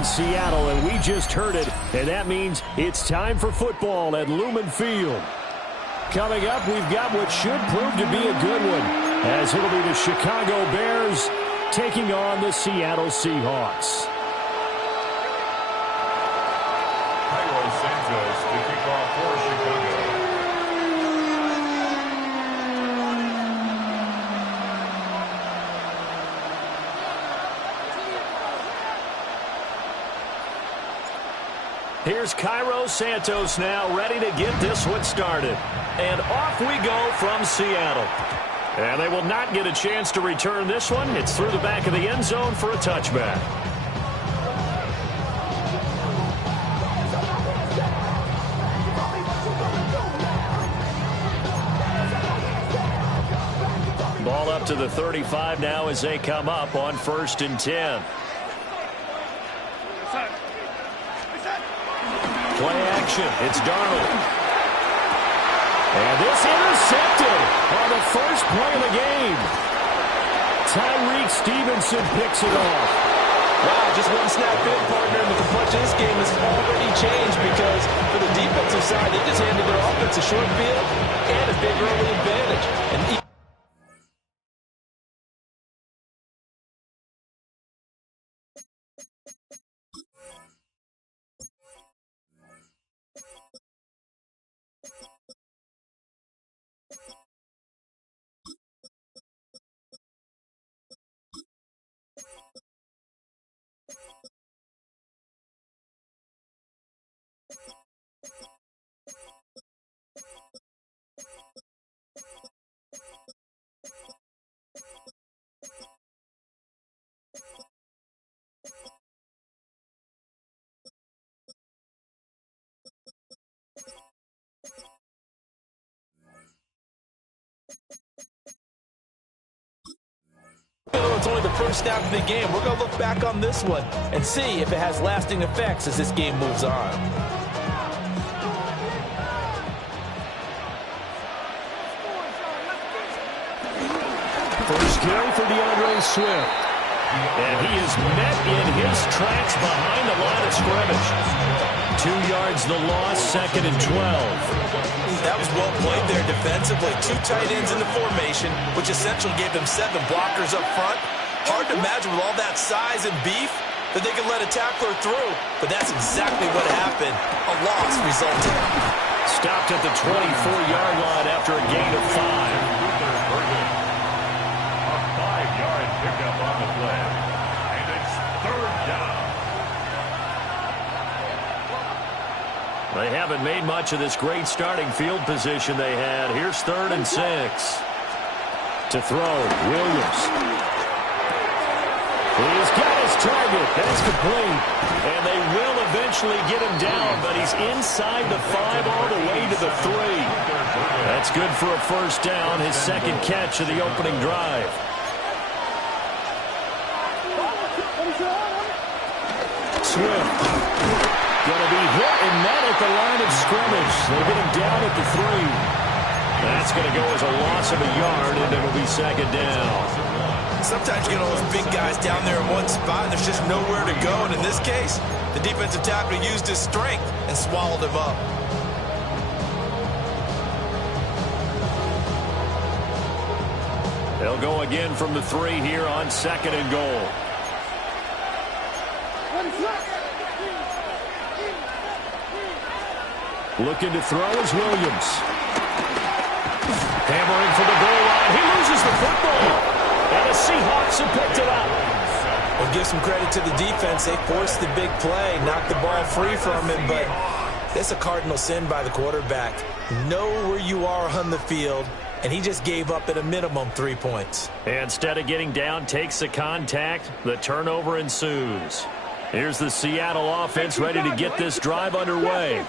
in Seattle, and we just heard it, and that means it's time for football at Lumen Field. Coming up, we've got what should prove to be a good one, as it'll be the Chicago Bears taking on the Seattle Seahawks. Cairo Santos to kick off for Chicago. Here's Cairo Santos now, ready to get this one started. And off we go from Seattle. And they will not get a chance to return this one. It's through the back of the end zone for a touchback. Ball up to the 35 now as they come up on 1st and 10. Play action. It's Darnold. And this intercepted on the first play of the game. Tyreek Stevenson picks it off. Wow, just one snap in, partner, but the punch of this game has already changed because for the defensive side, they just handed their offense a short field and a big early advantage. And it's only the first snap of the game. We're going to look back on this one and see if it has lasting effects as this game moves on. First carry for DeAndre Swift. And he is met in his tracks behind the line of scrimmage. 2 yards the loss, 2nd and 12. That was well played there defensively. 2 tight ends in the formation, which essentially gave them 7 blockers up front. Hard to imagine with all that size and beef that they could let a tackler through, but that's exactly what happened. A loss resulted. Stopped at the 24-yard line after a gain of 5. A 5-yard pickup on the play. And it's 3rd down. They haven't made much of this great starting field position they had. Here's 3rd and 6. To throw, Williams. He's got his target. That's complete. And they will eventually get him down, but he's inside the 5 all the way to the 3. That's good for a first down, his 2nd catch of the opening drive. Swift. Going to be hit and met at the line of scrimmage. They get him down at the 3. That's going to go as a loss of a yard, and it'll be 2nd down. Sometimes you get all those big guys down there in one spot, and there's just nowhere to go. And in this case, the defensive tackle used his strength and swallowed him up. They'll go again from the 3 here on 2nd and goal. Looking to throw is Williams. Hammering for the goal line. He loses the football. And the Seahawks have picked it up. Well, give some credit to the defense. They forced the big play, knocked the ball free from him, but that's a cardinal sin by the quarterback. Know where you are on the field, and he just gave up at a minimum 3 points. Instead of getting down, takes the contact. The turnover ensues. Here's the Seattle offense ready to get this drive underway.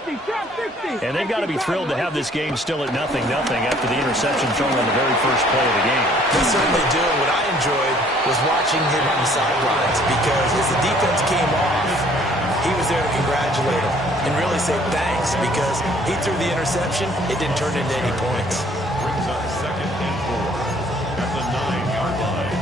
And they've got to be thrilled to have this game still at 0-0 after the interception thrown on the very first play of the game. They certainly do. What I enjoyed was watching him on the sidelines because as the defense came off, he was there to congratulate him and really say thanks because he threw the interception. It didn't turn into any points. Brings up 2nd and 4 at the 9-yard line.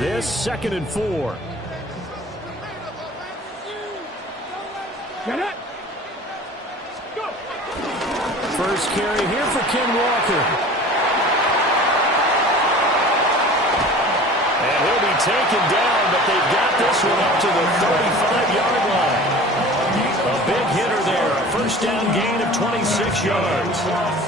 this 2nd and 4. First carry here for Ken Walker. And he'll be taken down, but they've got this one up to the 35-yard line. A big hitter there. A first down gain of 26 yards.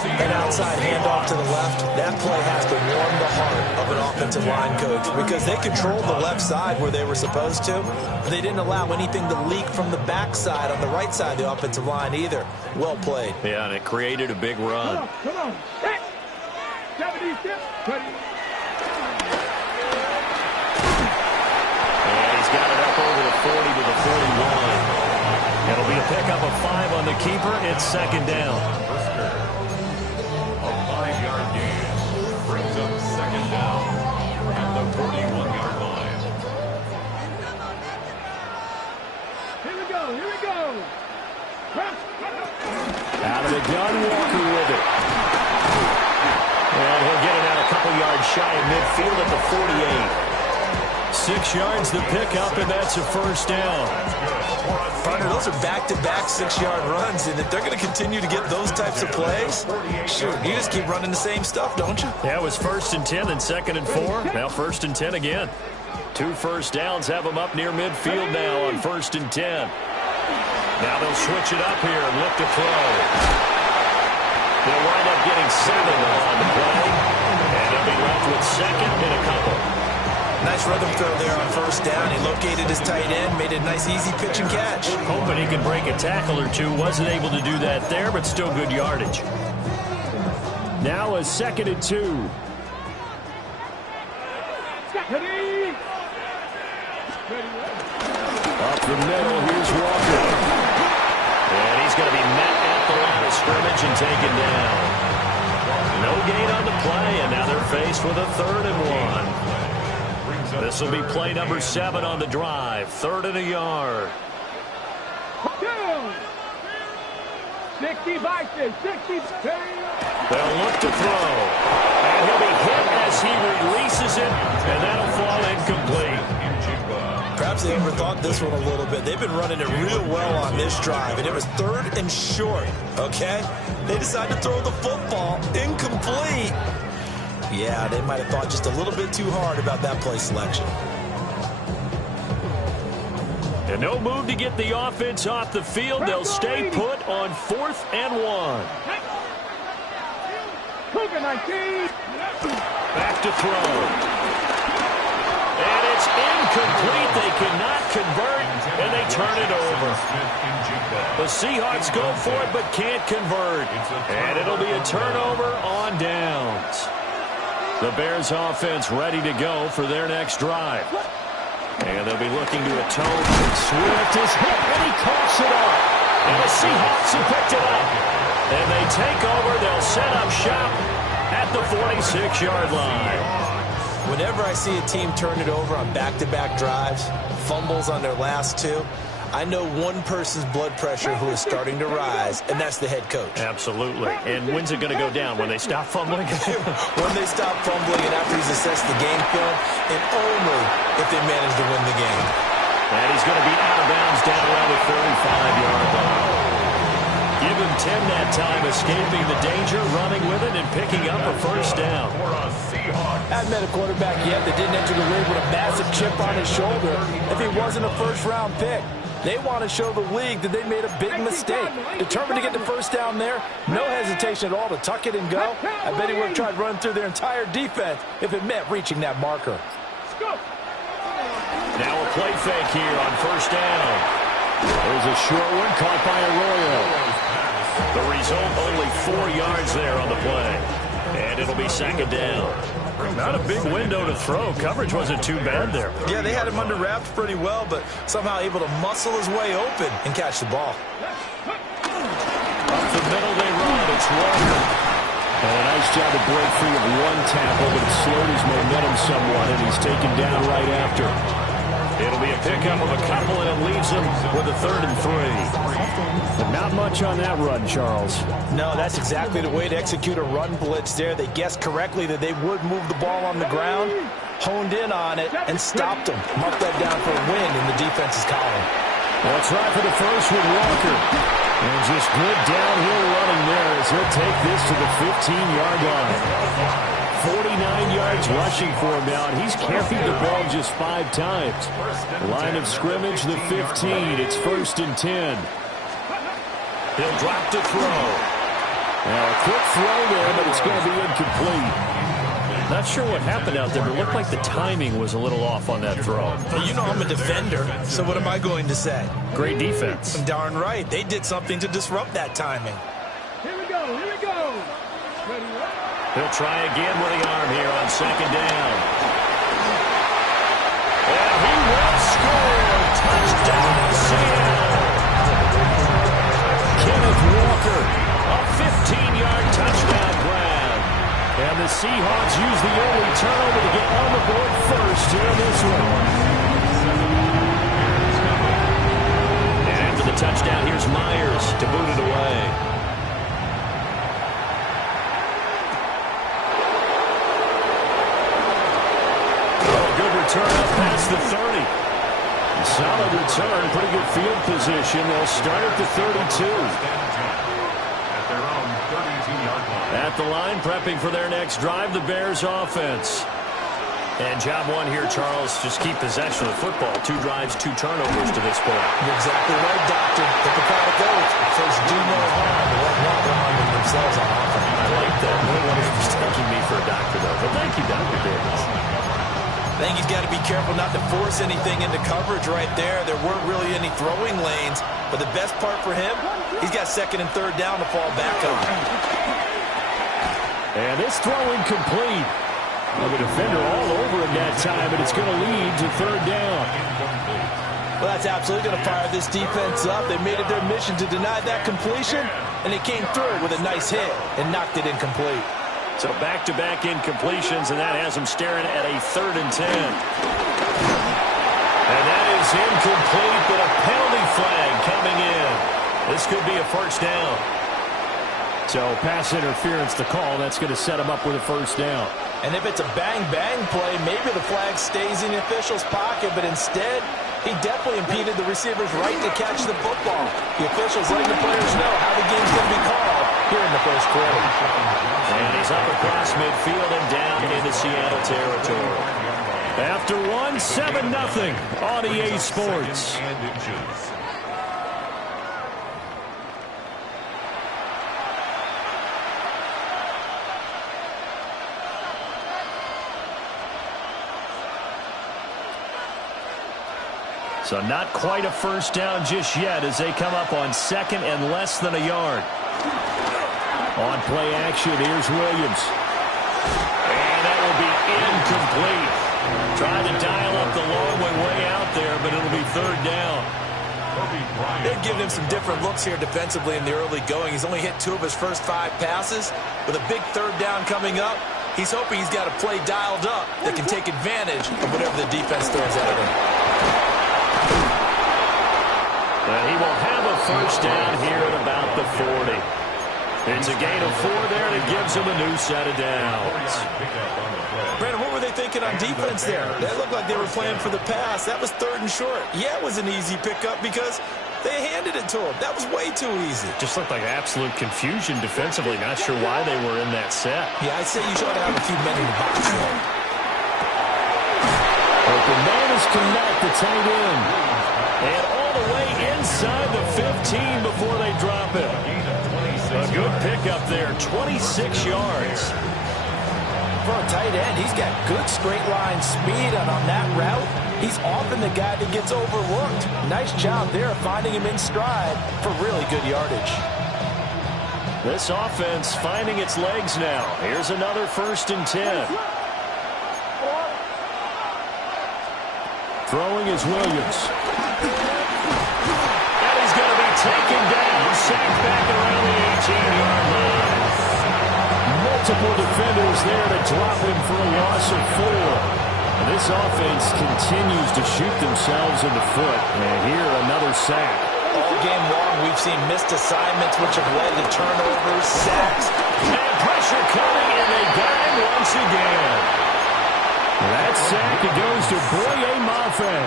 An outside handoff to the left. That play has to warm the heart of an offensive line coach because they controlled the left side where they were supposed to. They didn't allow anything to leak from the backside on the right side of the offensive line either. Well played. Yeah, and it created a big run. Come on. 76. And he's got it up over the 40 to the 41. It'll be a pickup of 5 on the keeper. It's 2nd down. A 5-yard gain brings up 2nd down at the 41-yard line. Here we go. Out of the gun, Walker with it. And he'll get it out a couple yards shy of midfield at the 48. 6 yards the pickup, and that's a first down. Partner, those are back-to-back 6-yard runs, and if they're going to continue to get those types of plays, shoot, you just keep running the same stuff, don't you? Yeah, it was 1st and 10 and 2nd and 4. Now 1st and 10 again. 2 first downs have them up near midfield now on 1st and 10. Now they'll switch it up here and look to throw. They'll wind up getting 7 on the play, and they'll be left with 2nd and a couple. Nice rhythm throw there on 1st down. He located his tight end, made a nice easy pitch and catch. Hoping he can break a tackle or two. Wasn't able to do that there, but still good yardage. Now a 2nd and 2. Up the middle, here's Walker. And he's going to be met at the line of scrimmage and taken down. No gain on the play, and now they're faced with a 3rd and 1. This will be play number 7 on the drive. 3rd and a yard. 60 by 60. They'll look to throw. And he'll be hit as he releases it, and that'll fall incomplete. Perhaps they overthought this one a little bit. They've been running it real well on this drive, and it was 3rd and short, okay? They decided to throw the football incomplete. Yeah, they might have thought just a little bit too hard about that play selection. And no move to get the offense off the field. They'll stay put on 4th and 1. Back to throw. And it's incomplete. They cannot convert, and they turn it over. The Seahawks go for it, but can't convert. And it'll be a turnover on downs. The Bears offense ready to go for their next drive. And they'll be looking to atone. Swift is hit, and he coughs it up. And the Seahawks have picked it up. And they take over. They'll set up shop at the 46-yard line. Whenever I see a team turn it over on back-to-back drives, fumbles on their last 2, I know one person's blood pressure who is starting to rise, and that's the head coach. Absolutely. And when's it going to go down? When they stop fumbling? When they stop fumbling and after he's assessed the game film, and only if they manage to win the game. And he's going to be out of bounds down around the 35-yard line. Give him 10 that time, escaping the danger, running with it, and picking up a first down. Haven't met a quarterback yet that didn't enter the league with a massive chip on his shoulder if he wasn't a first-round pick. They want to show the league that they made a big mistake. Determined to get the first down there. No hesitation at all to tuck it and go. I bet he would have tried running through their entire defense if it meant reaching that marker. Now a play fake here on 1st down. There's a short one caught by Arroyo. The result, only 4 yards there on the play. And it'll be 2nd down. Not a big window to throw. Coverage wasn't too bad there. Yeah, they had him under wraps pretty well, but somehow able to muscle his way open and catch the ball. Up the middle they run. It's Walker. A nice job to break free of one tackle, but it slowed his momentum somewhat, and he's taken down right after. It'll be a pickup of a couple, and it leaves him with a 3rd and 3. But not much on that run, Charles. No, that's exactly the way to execute a run blitz there. They guessed correctly that they would move the ball on the ground. honed in on it and stopped him. Mark that down for a win in the defense's column. Well, it's right for the first with Walker. And just good downhill running there as he'll take this to the 15-yard line. 49 yards rushing for him now, and he's carried the ball just 5 times. Line of scrimmage, the 15. It's 1st and 10. He'll drop to throw. Now, a quick throw there, but it's going to be incomplete. Not sure what happened out there, but it looked like the timing was a little off on that throw. Well, you know I'm a defender, so what am I going to say? Great defense. Darn right. They did something to disrupt that timing. Here we go. Here we go. Ready, He'll try again with the arm here on 2nd down. And he will score. Touchdown, Seattle. Kenneth Walker, a 15-yard touchdown grab. And the Seahawks use the early turnover to get on the board first here in this one. And after the touchdown, here's Myers to boot it away. Return up past the 30. Solid return, pretty good field position. They'll start at the 32. At their own 32-yard line. At the line, prepping for their next drive, the Bears offense. And job one here, Charles, just keep possession of the football. 2 drives, 2 turnovers to this point. You're exactly right, Doctor. Hippocratic oath. First, do no harm. They won't want to harm themselves on offense. I like that. No one is mistaking me for a doctor, though. But thank you, Dr. Davis. I think he's got to be careful not to force anything into coverage right there. There weren't really any throwing lanes, but the best part for him, he's got 2nd and 3rd down to fall back on. And this throw incomplete. Well, the defender all over him that time, but it's going to lead to 3rd down. Well, that's absolutely going to fire this defense up. They made it their mission to deny that completion, and they came through with a nice hit and knocked it incomplete. So back-to-back incompletions, and that has them staring at a 3rd and 10. And that is incomplete, but a penalty flag coming in. This could be a 1st down. So pass interference to call. That's going to set him up with a 1st down. And if it's a bang-bang play, maybe the flag stays in the official's pocket, but instead, he definitely impeded the receiver's right to catch the football. The officials letting the players know how the game's going to be called here in the 1st quarter. And he's up across midfield and down into Seattle territory. After 1, 7-0 on EA Sports. So not quite a 1st down just yet as they come up on 2nd and less than a yard. On play action, here's Williams. And that will be incomplete. Trying to dial up the long way out there, but it'll be 3rd down. They've given him some different looks here defensively in the early going. He's only hit 2 of his first 5 passes. With a big 3rd down coming up, he's hoping he's got a play dialed up that can take advantage of whatever the defense throws at him. And he will have a 1st down here at about the 40. It's a gain of 4 there that gives him a new set of downs. Brandon, what were they thinking on defense there? That looked like they were playing for the pass. That was 3rd and short. Yeah, it was an easy pickup because they handed it to him. That was way too easy. Just looked like absolute confusion defensively. Not sure why they were in that set. Yeah, I'd say you should have a few men in the box there. Open man is connect the tight end. And all the way inside the 15 before they drop it. A good pickup there, 26 yards. For a tight end, he's got good straight line speed, and on that route, he's often the guy that gets overlooked. Nice job there finding him in stride for really good yardage. This offense finding its legs now. Here's another 1st and 10. Throwing is Williams. And he's going to be taken down, sacked back around the 18-yard line. Multiple defenders there to drop him for a loss of 4. And this offense continues to shoot themselves in the foot. And here, another sack. All game long, we've seen missed assignments, which have led to turnovers, sacks. And pressure coming, and they got him once again. That said, it goes to Boye Mafe.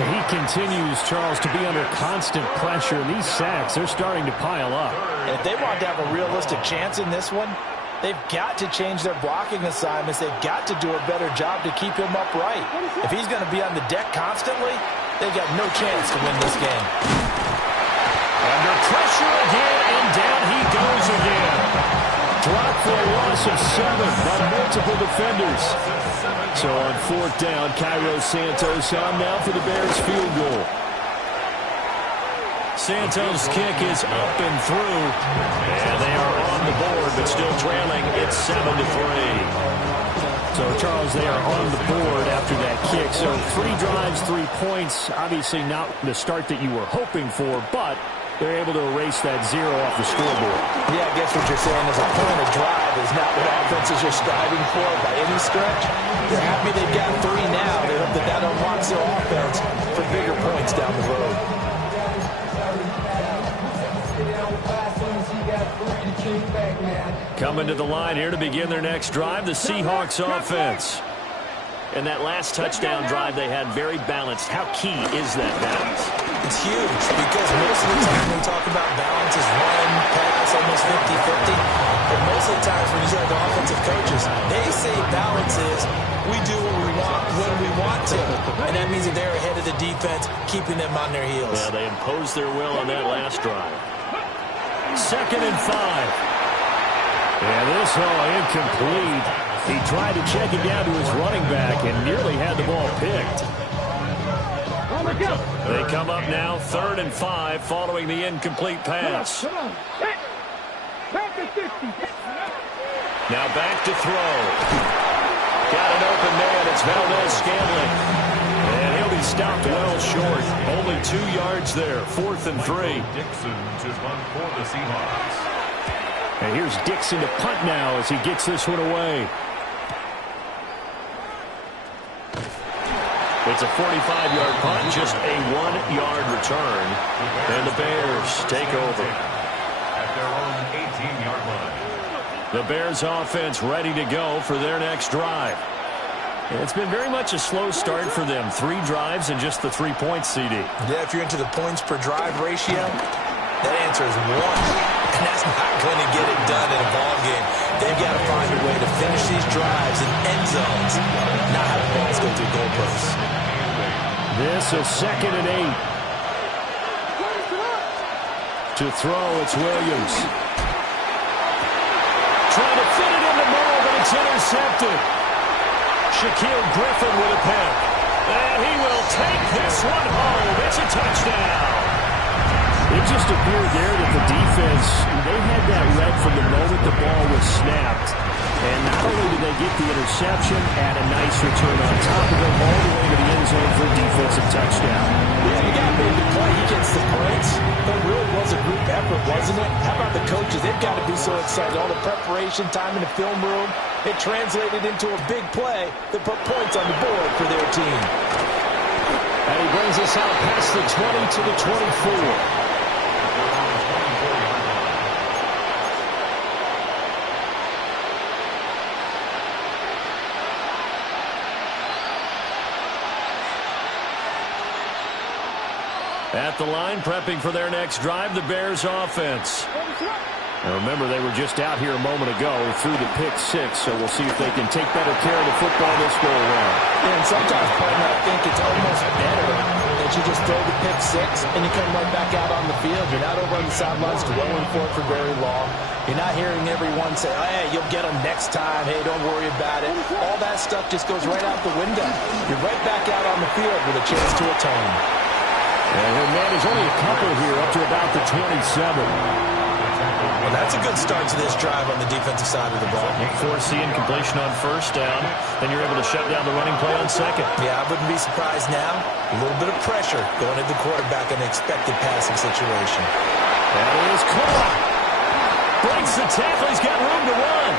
He continues, Charles, to be under constant pressure, and these sacks, they're starting to pile up. If they want to have a realistic chance in this one, they've got to change their blocking assignments. They've got to do a better job to keep him upright. If he's going to be on the deck constantly, they've got no chance to win this game. Under pressure again, and down he goes again. Dropped for a loss of 7 by multiple defenders. So on 4th down, Cairo Santos on now for the Bears field goal. Santos' kick is up and through. And they are on the board, but still trailing. It's 7-3. So, Charles, they are on the board after that kick. So 3 drives, 3 points. Obviously not the start that you were hoping for, but they're able to erase that 0 off the scoreboard. Yeah, I guess what you're saying is a point of drive is not what offenses are striving for by any stretch. They're happy they've got 3 now. They hope that that unlocks their offense for bigger points down the road. Coming to the line here to begin their next drive, the Seahawks offense. And that last touchdown drive they had very balanced. How key is that balance? It's huge because most of the time we talk about balance is run, pass, almost 50-50. But most of the times when you hear the offensive coaches, they say balance is we do what we want when we want to. And that means that they're ahead of the defense, keeping them on their heels. Yeah, they imposed their will on that last drive. 2nd and 5. And this incomplete. He tried to check it down to his running back and nearly had the ball picked. They come up now 3rd and 5 following the incomplete pass. Now back to throw. Got an open man. It's Valdez-Scantling. And he'll be stopped well short. Only 2 yards there. 4th and 3. Dixon to run for the Seahawks. And here's Dixon to punt now as he gets this one away. It's a 45-yard punt, just a 1-yard return. And the Bears take over. At their own 18-yard line. The Bears offense ready to go for their next drive. And it's been very much a slow start for them. 3 drives and just the 3 points, CD. Yeah, if you're into the points per drive ratio, that answer is 1. And that's not going to get it done in a ball game. They've got to find a way to finish these drives in end zones, not have the balls go through goalposts. This is 2nd and 8. To throw, it's Williams. Trying to fit it into Moore, but it's intercepted. Shaquille Griffin with a pick. And he will take this one home. It's a touchdown. It just appeared there that the defense, they had that read from the moment the ball was snapped. And not only did they get the interception, add a nice return on top of it, all the way to the end zone for a defensive touchdown. Yeah, the guy made the play. He gets the points. But it really was a group effort, wasn't it? How about the coaches? They've got to be so excited. All the preparation time in the film room, it translated into a big play that put points on the board for their team. And he brings us out past the 20 to the 24. At the line, prepping for their next drive, the Bears offense. Now remember, they were just out here a moment ago through the pick 6, so we'll see if they can take better care of the football this go around. And sometimes, partner, I think it's almost better that you just throw the pick 6 and you come right back out on the field. You're not over on the sidelines dwelling for it for very long. You're not hearing everyone say, oh, hey, you'll get them next time. Hey, don't worry about it. All that stuff just goes right out the window. You're right back out on the field with a chance to atone. And her man is only a couple here up to about the 27. Well, that's a good start to this drive on the defensive side of the ball. You force the incompletion on 1st down, then you're able to shut down the running play on 2nd. Yeah, I wouldn't be surprised now. A little bit of pressure going at the quarterback in an expected passing situation. That is caught. Breaks the tackle. He's got room to run.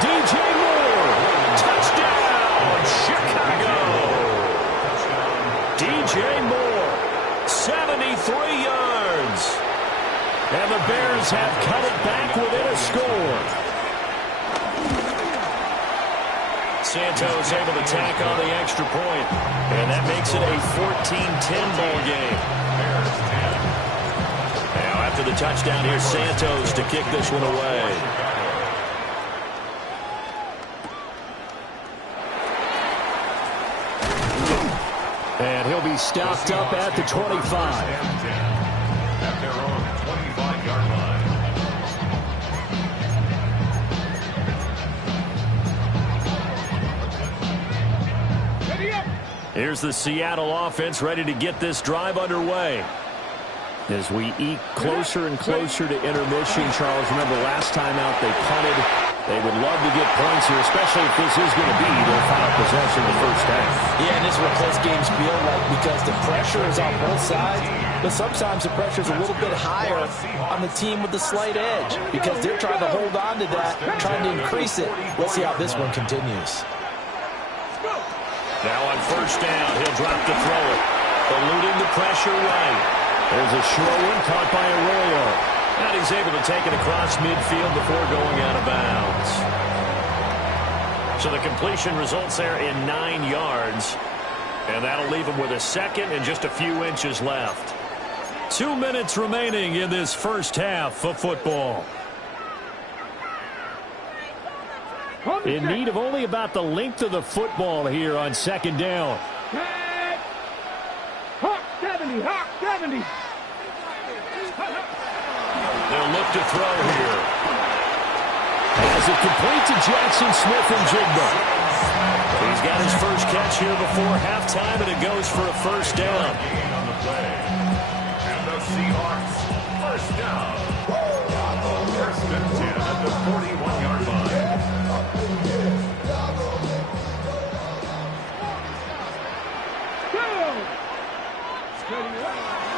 DJ Moore. Touchdown, Chicago. DJ Moore, 73 yards. And the Bears have cut it back within a score. Santos able to tack on the extra point, and that makes it a 14-10 ball game. Now after the touchdown, here's Santos to kick this one away. And he'll be stopped up at the 25. At their own 25-yard line. Here's the Seattle offense ready to get this drive underway. As we eke closer and closer to intermission, Charles, remember last time out they punted. They would love to get points here, especially if this is going to be their final possession in the first half. Yeah, and this is what close games feel like because the pressure is on both sides, but sometimes the pressure is a little bit higher on the team with the slight edge because they're trying to hold on to that, trying to increase it. Let's see how this one continues. Now on first down, he'll drop to throw it. Eluding the pressure right. There's a short one caught by Arroyo. And he's able to take it across midfield before going out of bounds. So the completion results there in 9 yards. And that'll leave him with a second and just a few inches left. 2 minutes remaining in this first half of football. In need of only about the length of the football here on second down. Hawk 70, Hawk 70. They'll look to throw here. As it complete to Jackson Smith-Njigba. He's got his first catch here before halftime, and it goes for a first down. On the play. And the Seahawks, first down. First and 10 at the 41-yard line.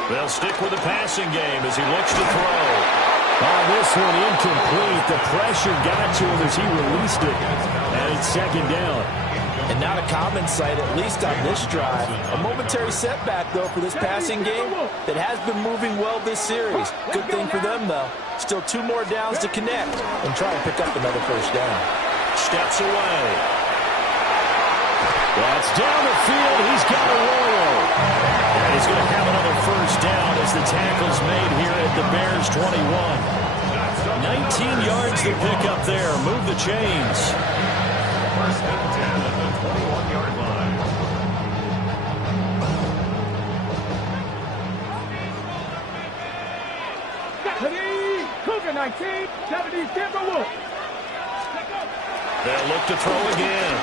They'll stick with the passing game as he looks to throw. On this one, incomplete. The pressure got to him as he released it. And it's second down. And not a common sight, at least on this drive. A momentary setback, though, for this passing game that has been moving well this series. Good thing for them, though. Still 2 more downs to connect and try and pick up another first down. Steps away. That's down the field. He's got Arroyo. And he's going to have another first down as the tackle's made here at the Bears 21. 19 yards to pick up there. Move the chains. First and 10 at the 21-yard line. Cougar 19, 70 Timberwolves. They'll look to throw again.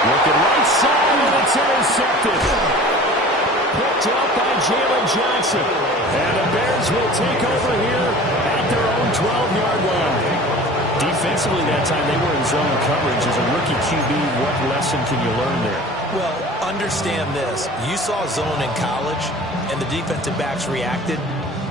Looking right side, and it's intercepted. Picked up by Jalen Johnson. And the Bears will take over here at their own 12-yard line. Defensively that time, they were in zone coverage. As a rookie QB, what lesson can you learn there? Well, understand this. You saw zone in college, and the defensive backs reacted,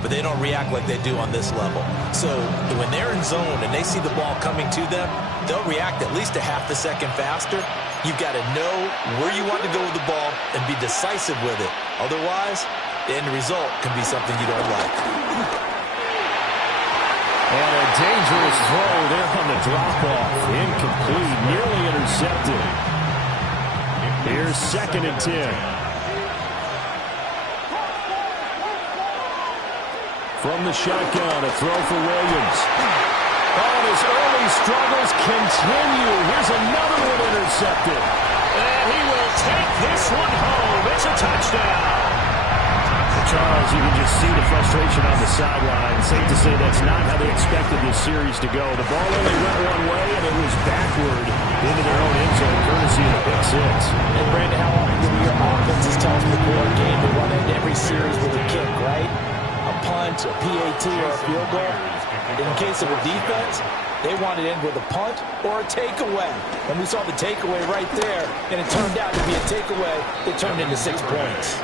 but they don't react like they do on this level. So when they're in zone and they see the ball coming to them, they'll react at least a half a second faster. You've got to know where you want to go with the ball and be decisive with it. Otherwise, the end result can be something you don't like. And a dangerous throw there on the drop-off. Incomplete, nearly intercepted. Here's second and 10. From the shotgun, a throw for Williams. Oh, his early struggles continue. Here's another one intercepted. And he will take this one home. It's a touchdown. Charles, you can just see the frustration on the sideline. Safe to say that's not how they expected this series to go. The ball only went one way, and it was backward into their own end zone, courtesy of the pick six. And Brandon, how often do your offenses tell us before a game to run into every series with a kick, right? A punt, a PAT, or a field goal. In case of a defense, they wanted to end with a punt or a takeaway. And we saw the takeaway right there, and it turned out to be a takeaway that turned into 6 points.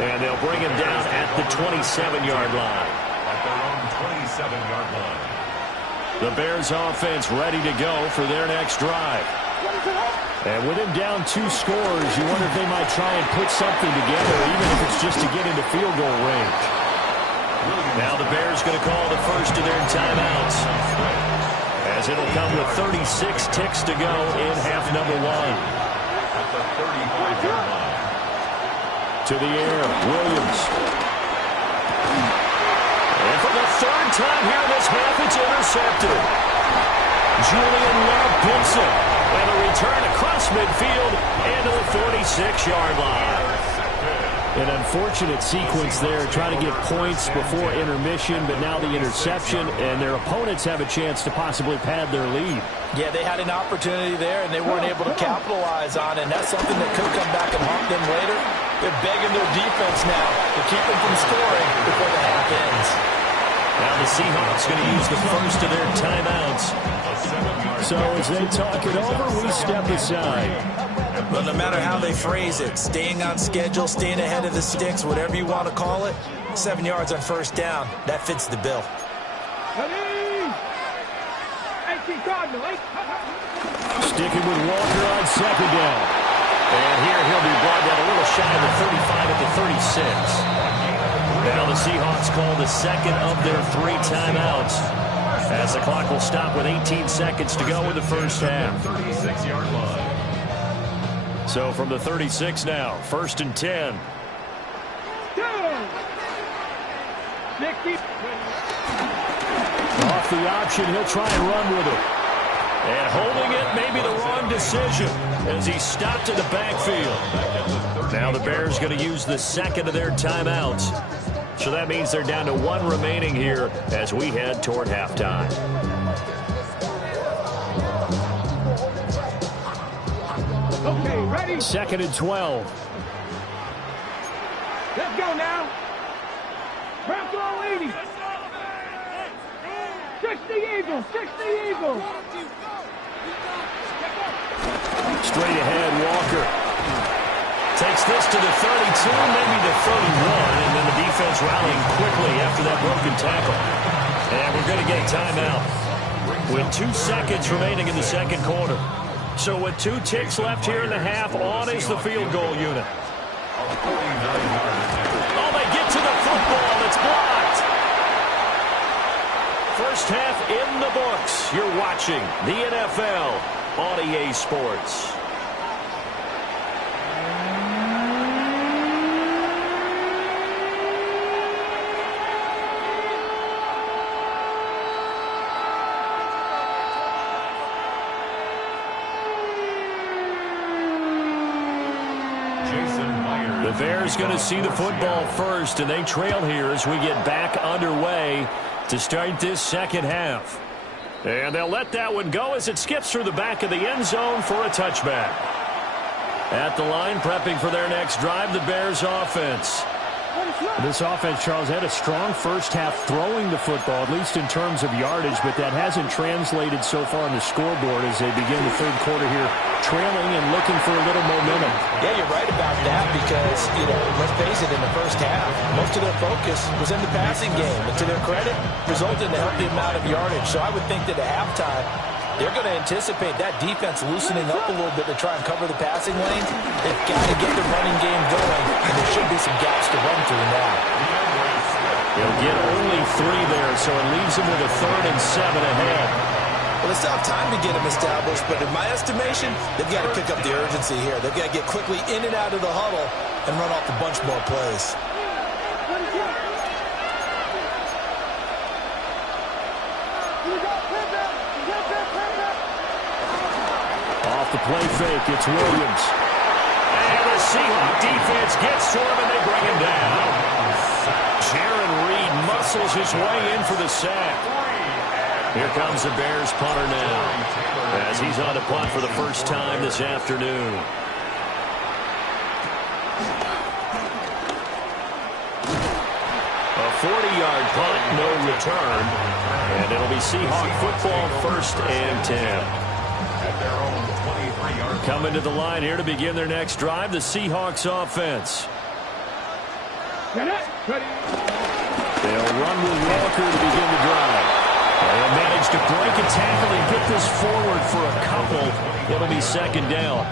And they'll bring him down at the 27-yard line. At their own 27-yard line. The Bears offense ready to go for their next drive. And with him down 2 scores, you wonder if they might try and put something together, even if it's just to get into field goal range. Now the Bears going to call the first of their timeouts. As it'll come with 36 ticks to go in half number one. At the 35-yard line. To the air, Williams. And for the third time here in this half, it's intercepted. Julian Love picks it. And a return across midfield and to the 46-yard line. An unfortunate sequence there, trying to get points before intermission, but now the interception, and their opponents have a chance to possibly pad their lead. Yeah, they had an opportunity there, and they weren't able to capitalize on it, and that's something that could come back and haunt them later. They're begging their defense now to keep them from scoring before the half ends. Now the Seahawks going to use the first of their timeouts. So as they talk it over, we step aside. Well, no matter how they phrase it, staying on schedule, staying ahead of the sticks, whatever you want to call it, 7 yards on first down, that fits the bill. Sticking with Walker on second down. And here he'll be brought down a little shy of the 35 at the 36. Now the Seahawks call the second of their 3 timeouts, as the clock will stop with 18 seconds to go in the first half. 36-yard line. So from the 36 now, 1st and 10. Off the option, he'll try and run with it. And holding it may be the wrong decision as he stopped in the backfield. Now the Bears going to use the second of their timeouts. So that means they're down to 1 remaining here as we head toward halftime. Okay, ready? 2nd and 12. Let's go now. Broncos 80. 60 Eagles, 60 Eagles. Straight ahead, Walker. Takes this to the 32, maybe the 31, and then the defense rallying quickly after that broken tackle. And we're going to get a timeout with 2 seconds remaining in the second quarter. So with 2 ticks left here in the half, on is the field goal unit. Oh, they get to the football. It's blocked. First half in the books. You're watching the NFL on EA Sports. The Bears going to see the football first, and they trail here as we get back underway to start this second half. And they'll let that one go as it skips through the back of the end zone for a touchback. At the line, prepping for their next drive, the Bears offense. This offense, Charles, had a strong first half throwing the football, at least in terms of yardage, but that hasn't translated so far on the scoreboard as they begin the third quarter here, trailing and looking for a little momentum. Yeah, you're right about that because, let's face it, in the first half, most of their focus was in the passing game. And to their credit, resulted in a healthy amount of yardage. So I would think that at halftime, they're going to anticipate that defense loosening up a little bit to try and cover the passing lanes. They've got to get the running game going, and there should be some gaps to run through now. He'll get only 3 there, so it leaves him with a 3rd and 7 ahead. Well, they still have time to get them established, but in my estimation, they've got to pick up the urgency here. They've got to get quickly in and out of the huddle and run off a bunch more plays. Off the play fake, it's Williams. And the Seahawk defense gets to him, and they bring him down. Jaron Reed muscles his way in for the sack. Here comes the Bears punter now, as he's on to punt for the first time this afternoon. A 40-yard punt, no return. And it'll be Seahawk football, 1st and 10. Coming to the line here to begin their next drive, the Seahawks offense. They'll run with Walker to begin the drive. They'll manage to break a tackle and get this forward for a couple. It'll be 2nd down.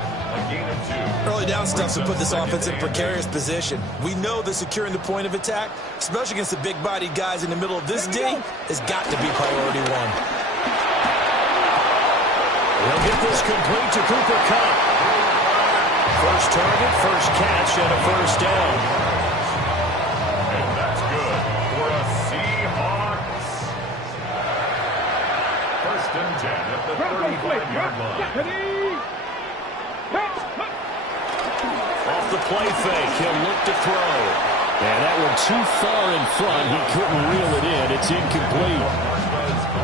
Early down stuff to put this offense in a precarious position. We know that securing the point of attack, especially against the big-bodied guys in the middle of this D, has got to be priority 1. get this complete to Cooper Kupp. First target, first catch, and a first down. And that's good for a Seahawks. First and 10 at the 35-yard line. Off the play fake, he'll look to throw. And that one too far in front. He couldn't reel it in. It's incomplete.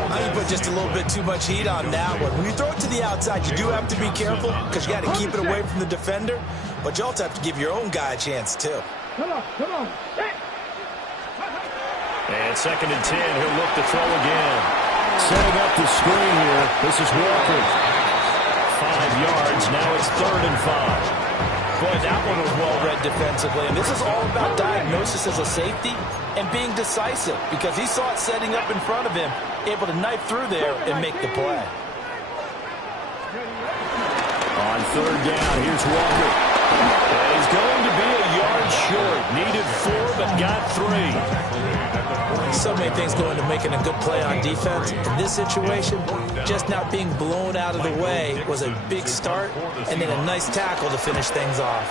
I think you put just a little bit too much heat on that one. When you throw it to the outside, you do have to be careful because you got to keep it away from the defender. But you also have to give your own guy a chance, too. Come on. And second and 10, he'll look to throw again. Setting up the screen here. This is Walker. 5 yards. Now it's 3rd and 5. Boy, that one was well-read defensively. And this is all about diagnosis as a safety and being decisive because he saw it setting up in front of him, able to knife through there and make the play. On 3rd down, here's Walker. And he's going to be a yard short. Needed 4, but got 3. So many things go into making a good play on defense. In this situation, just not being blown out of the way was a big start, and then a nice tackle to finish things off.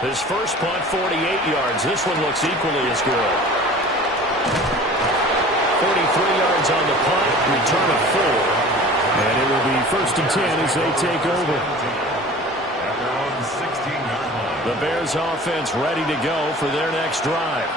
His first punt, 48 yards. This one looks equally as good. 43 yards on the punt, return of 4. And it will be 1st and 10 as they take over. The Bears offense ready to go for their next drive.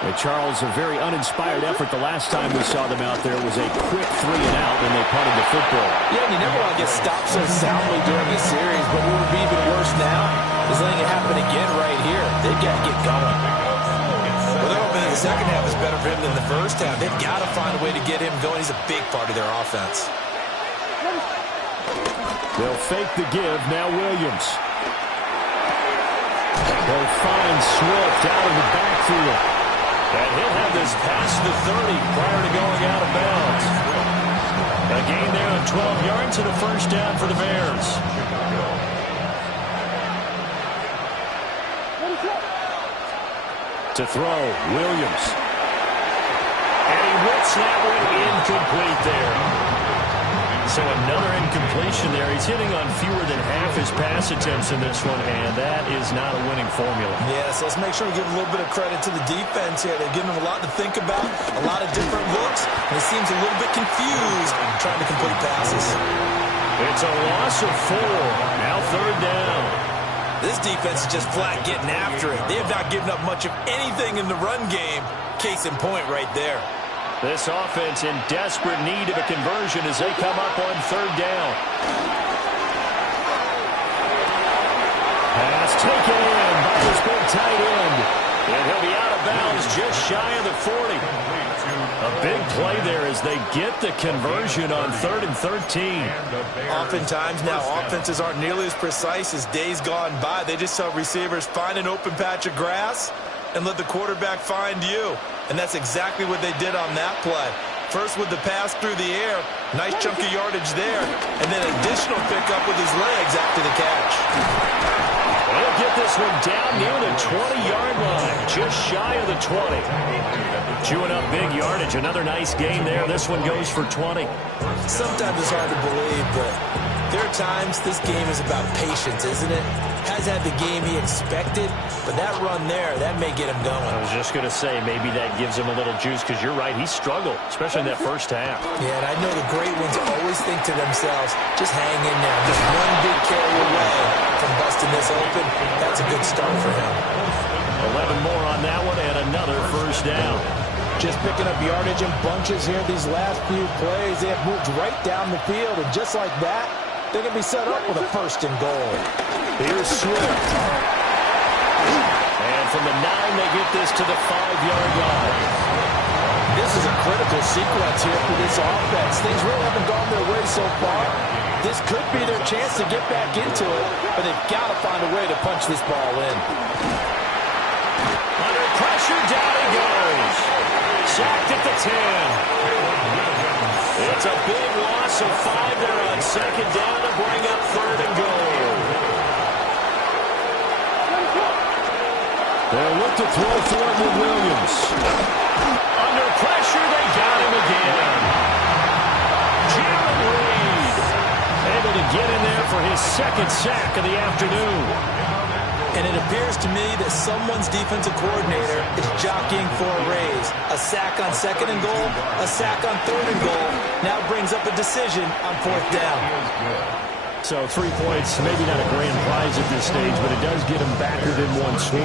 And Charles, a very uninspired effort. The last time we saw them out there was a quick 3 and out when they punted the football. Yeah, and you never want to get stopped so soundly during the series, but what would be even worse now is letting it happen again right here. They've got to get going. Well, they're hoping that the second half is better for him than the first half. They've got to find a way to get him going. He's a big part of their offense. They'll fake the give. Now Williams. They'll find Swift out of the backfield. And he'll have this past the 30 prior to going out of bounds. A gain there of 12 yards and a first down for the Bears. To throw, Williams. And he whips that one incomplete there. So another incompletion there. He's hitting on fewer than half his pass attempts in this one, and that is not a winning formula. Yes, let's make sure we give a little bit of credit to the defense here. They're giving him a lot to think about, a lot of different looks, and he seems a little bit confused trying to complete passes. It's a loss of 4. Now 3rd down. This defense is just flat getting after it. They have not given up much of anything in the run game. Case in point right there. This offense in desperate need of a conversion as they come up on 3rd down. Pass taken in by this big tight end. And he'll be out of bounds just shy of the 40. A big play there as they get the conversion on 3rd and 13. Oftentimes now offenses aren't nearly as precise as days gone by. They just tell receivers, find an open patch of grass and let the quarterback find you. And that's exactly what they did on that play. First with the pass through the air, nice chunk of yardage there, and then additional pickup with his legs after the catch. They'll get this one down near the 20-yard line, just shy of the 20. Chewing up big yardage, another nice gain there. This one goes for 20. Sometimes it's hard to believe, but there are times this game is about patience, isn't it? Has had the game he expected, but that run there, that may get him going. I was just going to say, maybe that gives him a little juice, because you're right, he struggled, especially in that first half. Yeah, and I know the great ones always think to themselves, just hang in there. Just one big carry away from busting this open. That's a good start for him. 11 more on that one, and another first down. Just picking up yardage in bunches here these last few plays. They have moved right down the field, and just like that, they're going to be set up with a 1st and goal. Here's Swift. And from the 9, they get this to the 5-yard line. This is a critical sequence here for this offense. Things really haven't gone their way so far. This could be their chance to get back into it, but they've got to find a way to punch this ball in. Under pressure, down he goes. Sacked at the 10. It's a big loss of 5 there on 2nd down to bring up 3rd and goal. They'll look to throw for it with Williams. Under pressure, they got him again. Jalen Reed. his second sack of the afternoon. And it appears to me that someone's defensive coordinator is jockeying for a raise. A sack on 2nd and goal, a sack on 3rd and goal. Now brings up a decision on 4th down. So 3 points, maybe not a grand prize at this stage, but it does get them back within one score.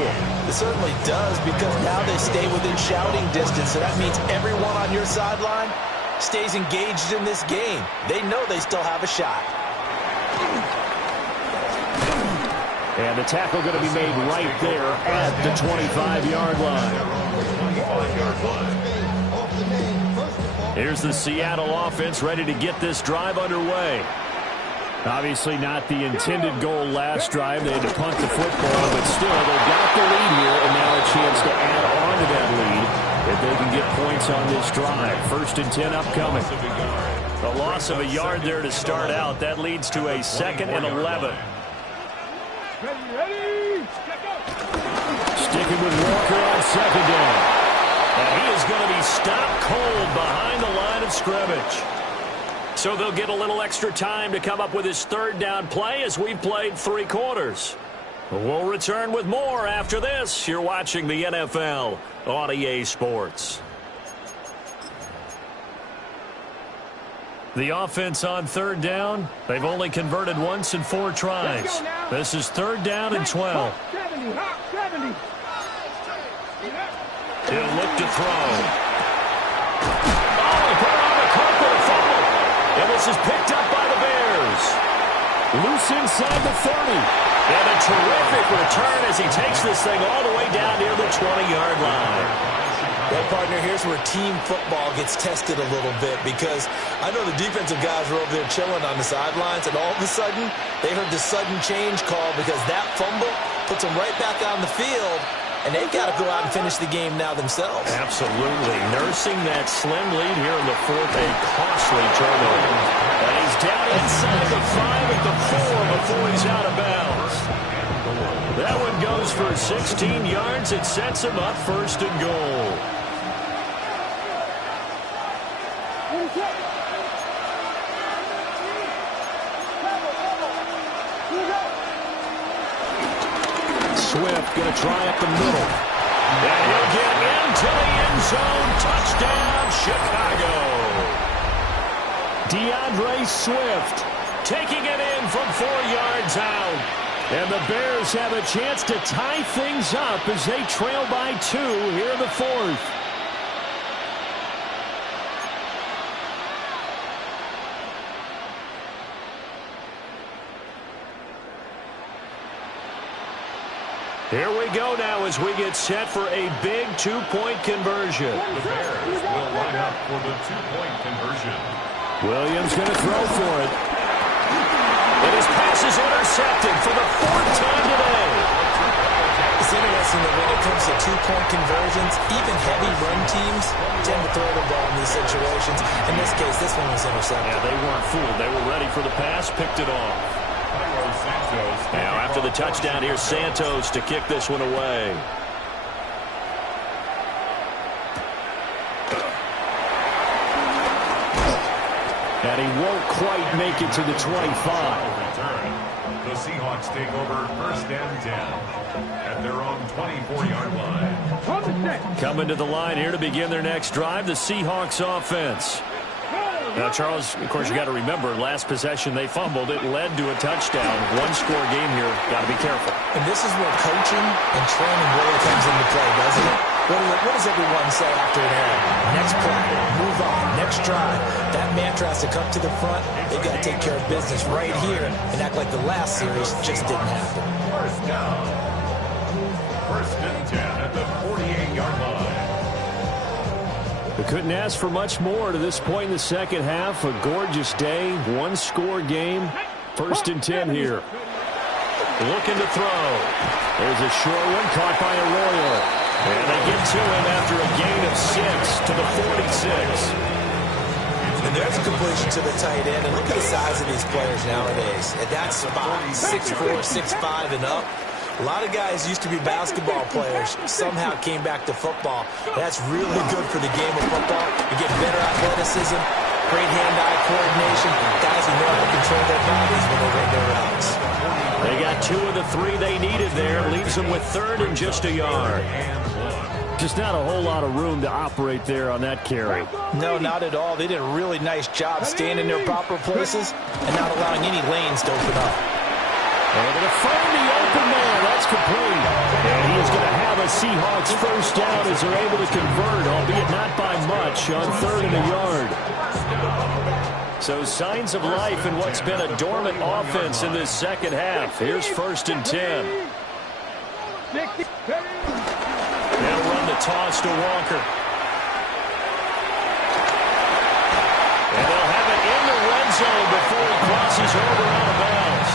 It certainly does, because now they stay within shouting distance. So that means everyone on your sideline stays engaged in this game. They know they still have a shot. And the tackle going to be made right there at the 25-yard line. Here's the Seattle offense ready to get this drive underway. Obviously not the intended goal last drive. They had to punt the football, but still they've got the lead here, and now a chance to add on to that lead if they can get points on this drive. 1st and 10 upcoming. A loss of a yard there to start out. That leads to a 2nd and 11. Sticking with Walker on 2nd down. And he is going to be stopped cold behind the line of scrimmage. So they'll get a little extra time to come up with his 3rd down play as we've played 3 quarters. We'll return with more after this. You're watching the NFL on EA Sports. The offense on 3rd down. They've only converted once in 4 tries. This is 3rd down and 12. He'll look to throw. Oh, he put it on the carpet, a fumble. And this is picked up by the Bears. Loose inside the 30. And a terrific return as he takes this thing all the way down near the 20-yard line. Well, partner, here's where team football gets tested a little bit, because I know the defensive guys were over there chilling on the sidelines, and all of a sudden, they heard the sudden change call because that fumble puts them right back on the field, and they've got to go out and finish the game now themselves. Absolutely. Nursing that slim lead here in the 4th, a costly turnover. And he's down inside the 5 at the 4 before he's out of bounds. That one goes for 16 yards. It sets him up 1st and goal. Swift going to try up the middle. And he'll get into the end zone. Touchdown, Chicago. DeAndre Swift taking it in from 4 yards out. And the Bears have a chance to tie things up as they trail by 2 here in the 4th. Here we go now as we get set for a big 2-point conversion. The Bears will line up for the 2-point conversion. Williams going to throw for it. And his pass is intercepted for the 4th time today. It's interesting that when it comes to 2-point conversions, even heavy run teams tend to throw the ball in these situations. In this case, this one was intercepted. Yeah, they weren't fooled. They were ready for the pass, picked it off. Now, after the touchdown, here's Santos to kick this one away. And he won't quite make it to the 25. The Seahawks take over 1st and 10 at their own 24-yard line. Coming to the line here to begin their next drive, the Seahawks offense. Now, Charles, of course, you got to remember, last possession they fumbled. It led to a touchdown. 1-score game here. Got to be careful. And this is where coaching and training really comes into play, doesn't it? What does everyone say after an error? Next play, move on, next drive. That mantra has to come to the front. They've got to take care of business right here and act like the last series just didn't happen. 1st down. 1st and 10 at the 48-yard line. We couldn't ask for much more to this point in the second half. A gorgeous day, 1-score game. 1st and 10 here. Looking to throw. There's a short one caught by Arroyo. And they get to him after a gain of 6 to the 46. And there's a completion to the tight end. And look at the size of these players nowadays. At that spot, 6'4", 6'5", and up. A lot of guys used to be basketball players, somehow came back to football. That's really good for the game of football. You get better athleticism, great hand-eye coordination, guys who know how to control their bodies when they run their route. 2 of the 3 they needed there. Leaves them with 3rd and just a yard. Just not a whole lot of room to operate there on that carry. No, not at all. They did a really nice job staying in their proper places and not allowing any lanes to open up. And they're going to find the open man. That's complete. And he is going to have a Seahawks first down as they're able to convert, albeit not by much, on 3rd and a yard. So signs of life in what's been a dormant offense in this second half. Here's 1st and 10. They'll run the toss to Walker. And they'll have it in the red zone before he crosses over out of bounds.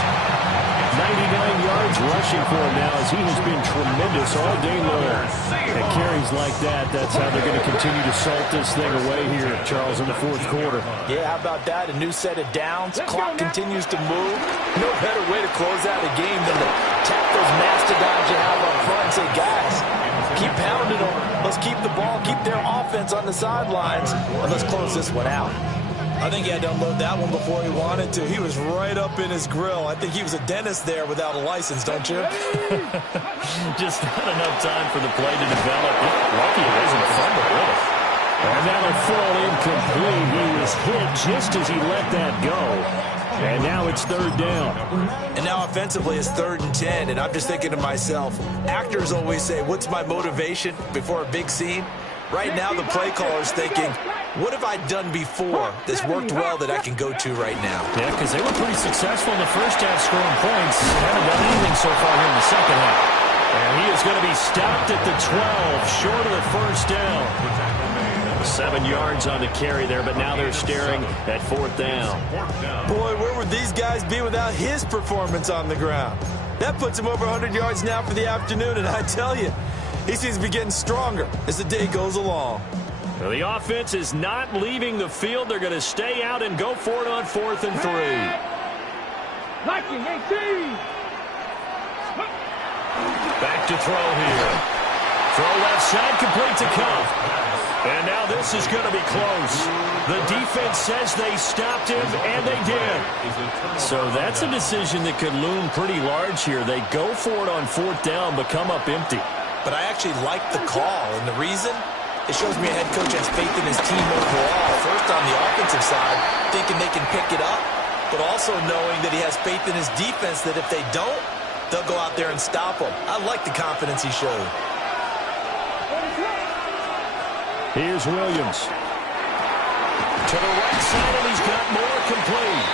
99 yards rushing for him now as he has been tremendous all day long. And carries like that, that's how they're going to continue to salt this thing away here, Charles, in the 4th quarter. Yeah, how about that? A new set of downs. Clock continues to move. No better way to close out a game than to tap those mastodons you have up front and say, guys, keep pounding them. Let's keep the ball, keep their offense on the sidelines, and let's close this one out. I think he had to unload that one before he wanted to. He was right up in his grill. I think he was a dentist there without a license, don't you? Just not enough time for the play to develop. Lucky it wasn't a fumble, really. And that'll fall incomplete. He was hit just as he let that go. And now it's 3rd down. And now offensively it's 3rd and 10. And I'm just thinking to myself, actors always say, what's my motivation before a big scene? Right now the play caller's thinking, what have I done before that's worked well that I can go to right now? Yeah, because they were pretty successful in the first half scoring points. Haven't done anything so far here in the second half. And he is going to be stopped at the 12, short of the first down. 7 yards on the carry there, but now they're staring at 4th down. Boy, where would these guys be without his performance on the ground? That puts him over 100 yards now for the afternoon, and I tell you, he seems to be getting stronger as the day goes along. Well, the offense is not leaving the field. They're going to stay out and go for it on 4th and 3. Back to throw here. Throw left side, complete to Kupp. And now this is going to be close. The defense says they stopped him, and they did. So that's a decision that could loom pretty large here. They go for it on 4th down, but come up empty. But I actually like the call, and the reason? It shows me a head coach has faith in his team overall. First on the offensive side, thinking they can pick it up, but also knowing that he has faith in his defense that if they don't, they'll go out there and stop him. I like the confidence he showed. Here's Williams. To the right side, and he's got more complete.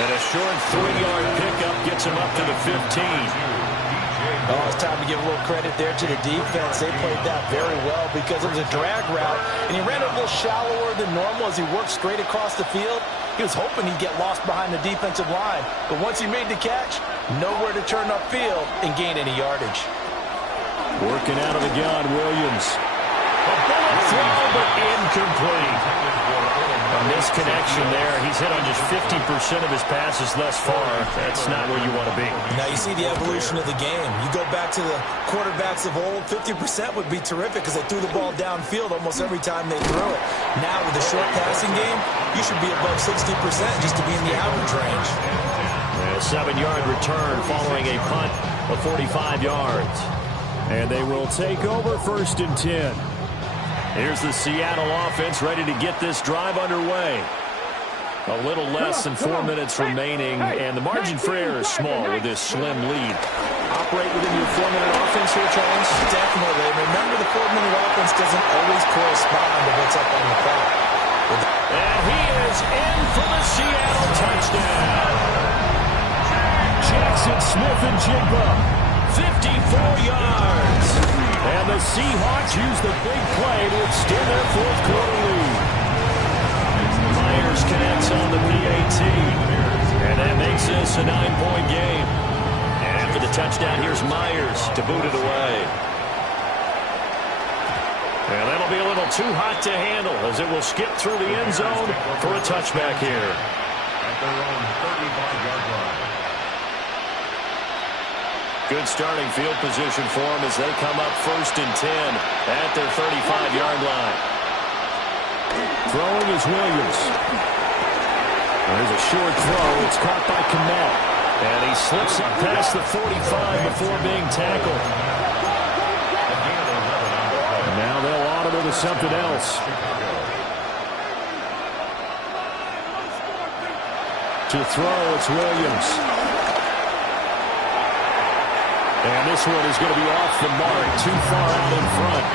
And a short 3-yard pickup gets him up to the 15. Oh, it's time to give a little credit there to the defense. They played that very well because it was a drag route, and he ran it a little shallower than normal as he worked straight across the field. He was hoping he'd get lost behind the defensive line, but once he made the catch, nowhere to turn upfield and gain any yardage. Working out of the gun, Williams. A bullet throw, but incomplete. A misconnection there. He's hit on just 50% of his passes thus far. That's not where you want to be. Now you see the evolution of the game. You go back to the quarterbacks of old, 50% would be terrific because they threw the ball downfield almost every time they threw it. Now with the short passing game, you should be above 60% just to be in the average range. A 7-yard return following a punt of 45 yards. And they will take over 1st and 10. Here's the Seattle offense ready to get this drive underway. A little less than 4 minutes remaining, and the margin for error is small with this slim lead. Operate within your 4-minute offense here, Charles? Definitely. Remember, the 4-minute offense doesn't always correspond to what's up on the clock. And he is in for the Seattle touchdown. Jackson Smith-Njigba, 54 yards. And the Seahawks use the big play to extend their 4th quarter lead. Myers connects on the PAT. And that makes this a 9-point game. And after the touchdown, here's Myers to boot it away. And that'll be a little too hot to handle as it will skip through the end zone for a touchback here. At their own 35-yard line. Good starting field position for them as they come up 1st and 10 at their 35-yard line. Throwing is Williams. There's a short throw. It's caught by Kmet. And he slips up past the 45 before being tackled. Now they'll audible to something else. To throw, it's Williams. And this one is going to be off the mark, too far out in front.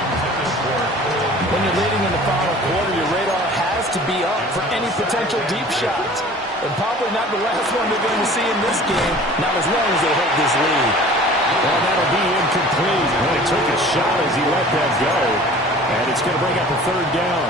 When you're leading in the final quarter, your radar has to be up for any potential deep shots. And probably not the last one they're going to see in this game, not as long as they hold this lead. Well, that'll be incomplete. Well, he took a shot as he let that go. And it's going to bring up a third down.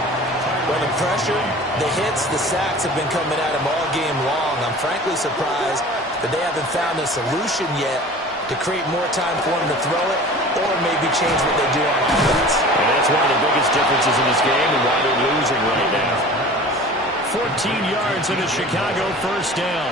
Well, the pressure, the hits, the sacks have been coming at him all game long. I'm frankly surprised that they haven't found a solution yet to create more time for him to throw it or maybe change what they do on offense. And that's one of the biggest differences in this game and why they're losing right now. 14 yards in the Chicago first down.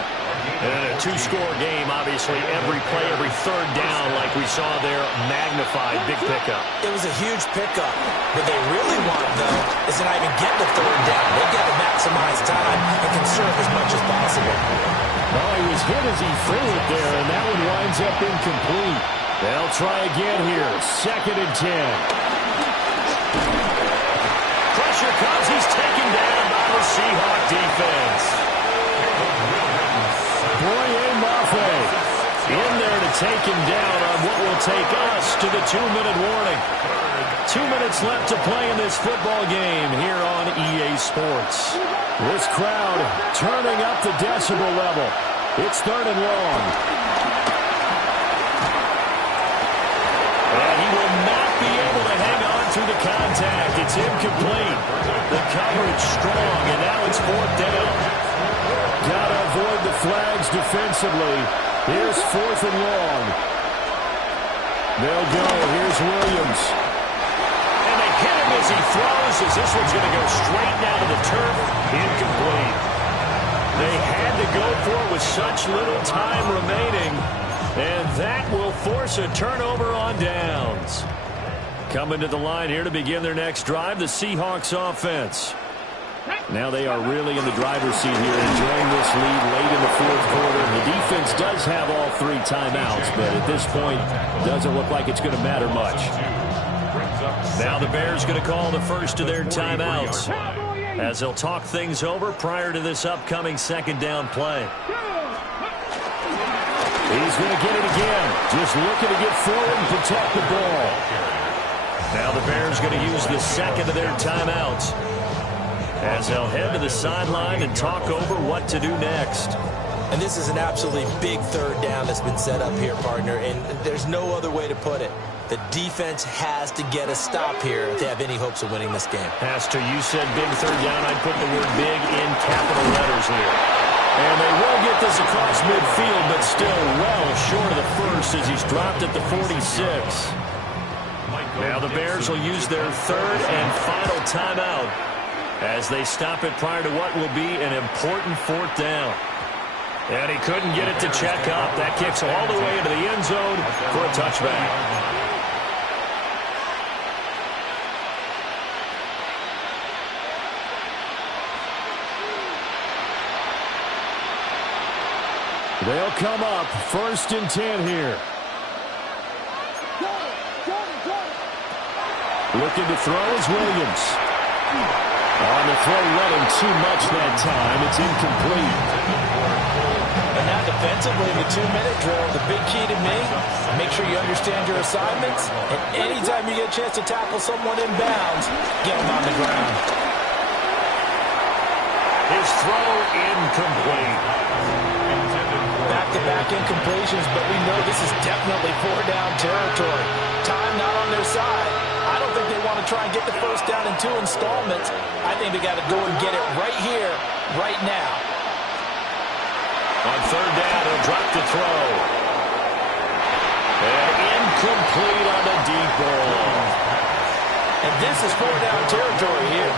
And a two-score game, obviously, every play, every third down, like we saw there, magnified, big pickup. It was a huge pickup. What they really want, though, is to not even get the third down. They've got to maximize time and conserve as much as possible. Well, he was hit as he threw it there, and that one winds up incomplete. They'll try again here. 2nd and 10. Pressure comes. He's taken down by the Seahawk defense. Boye Mafe In there to take him down on what will take us to the 2-minute warning. 2 minutes left to play in this football game here on EA Sports. This crowd turning up the decibel level. It's 3rd and long. And he will not be able to hang on through the contact. It's incomplete. The coverage strong, and now it's 4th down. Gotta avoid the flags defensively. Here's 4th and long. They'll go. Here's Williams. And they hit him as he throws, as this one's going to go straight down to the turf. Incomplete. They had to go for it with such little time remaining, and that will force a turnover on downs. Coming to the line here to begin their next drive, the Seahawks offense. Now they are really in the driver's seat here, enjoying this lead late in the 4th quarter. The defense does have all 3 timeouts, but at this point, doesn't look like it's going to matter much. Now the Bears going to call the first of their timeouts as they'll talk things over prior to this upcoming 2nd down play. He's going to get it again. Just looking to get forward and protect the ball. Now the Bears going to use the 2nd of their timeouts as they'll head to the sideline and talk over what to do next. And this is an absolutely big 3rd down that's been set up here, partner, and there's no other way to put it. The defense has to get a stop here if they have any hopes of winning this game. Has to. You said big 3rd down. I'd put the word big in capital letters here. And they will get this across midfield, but still well short of the first as he's dropped at the 46. Now the Bears will use their 3rd and final timeout as they stop it prior to what will be an important 4th down. And he couldn't get it to check up. That kicks all the way into the end zone for a touchback. They'll come up 1st and 10 here. Looking to throw is Williams. On the throw, running too much that time. It's incomplete. And now defensively, the 2-minute drill, the big key to me, make sure you understand your assignments, and anytime you get a chance to tackle someone in bounds, get them on the ground. His throw incomplete. Back-to-back incompletions, but we know this is definitely 4-down territory. Time not on their side. I don't think they want to try and get the first down in 2 installments. I think they got to go and get it right here, right now. On 3rd down, he'll drop the throw. And incomplete on the deep ball. And this is 4-down territory here.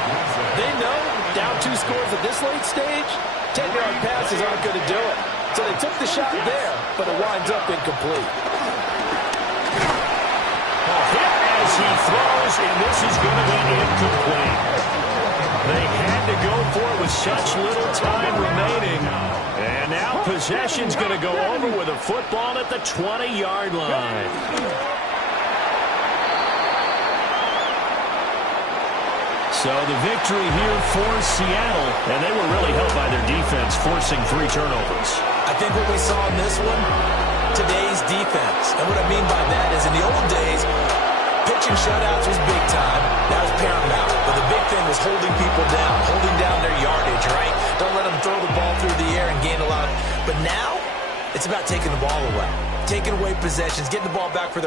They know down 2 scores at this late stage, 10-yard passes aren't going to do it. So they took the shot there, but it winds up incomplete. Hit as he throws, and this is going to be incomplete. They had to go for it with such little time remaining. And now possession's going to go over with a football at the 20-yard line. So the victory here for Seattle, and they were really helped by their defense, forcing 3 turnovers. I think what we saw in this one, today's defense. And what I mean by that is in the old days, pitching shutouts was big time. That was paramount. But the big thing was holding people down, holding down their yardage, right? Don't let them throw the ball through the air and gain a lot. But now, it's about taking the ball away, taking away possessions, getting the ball back for their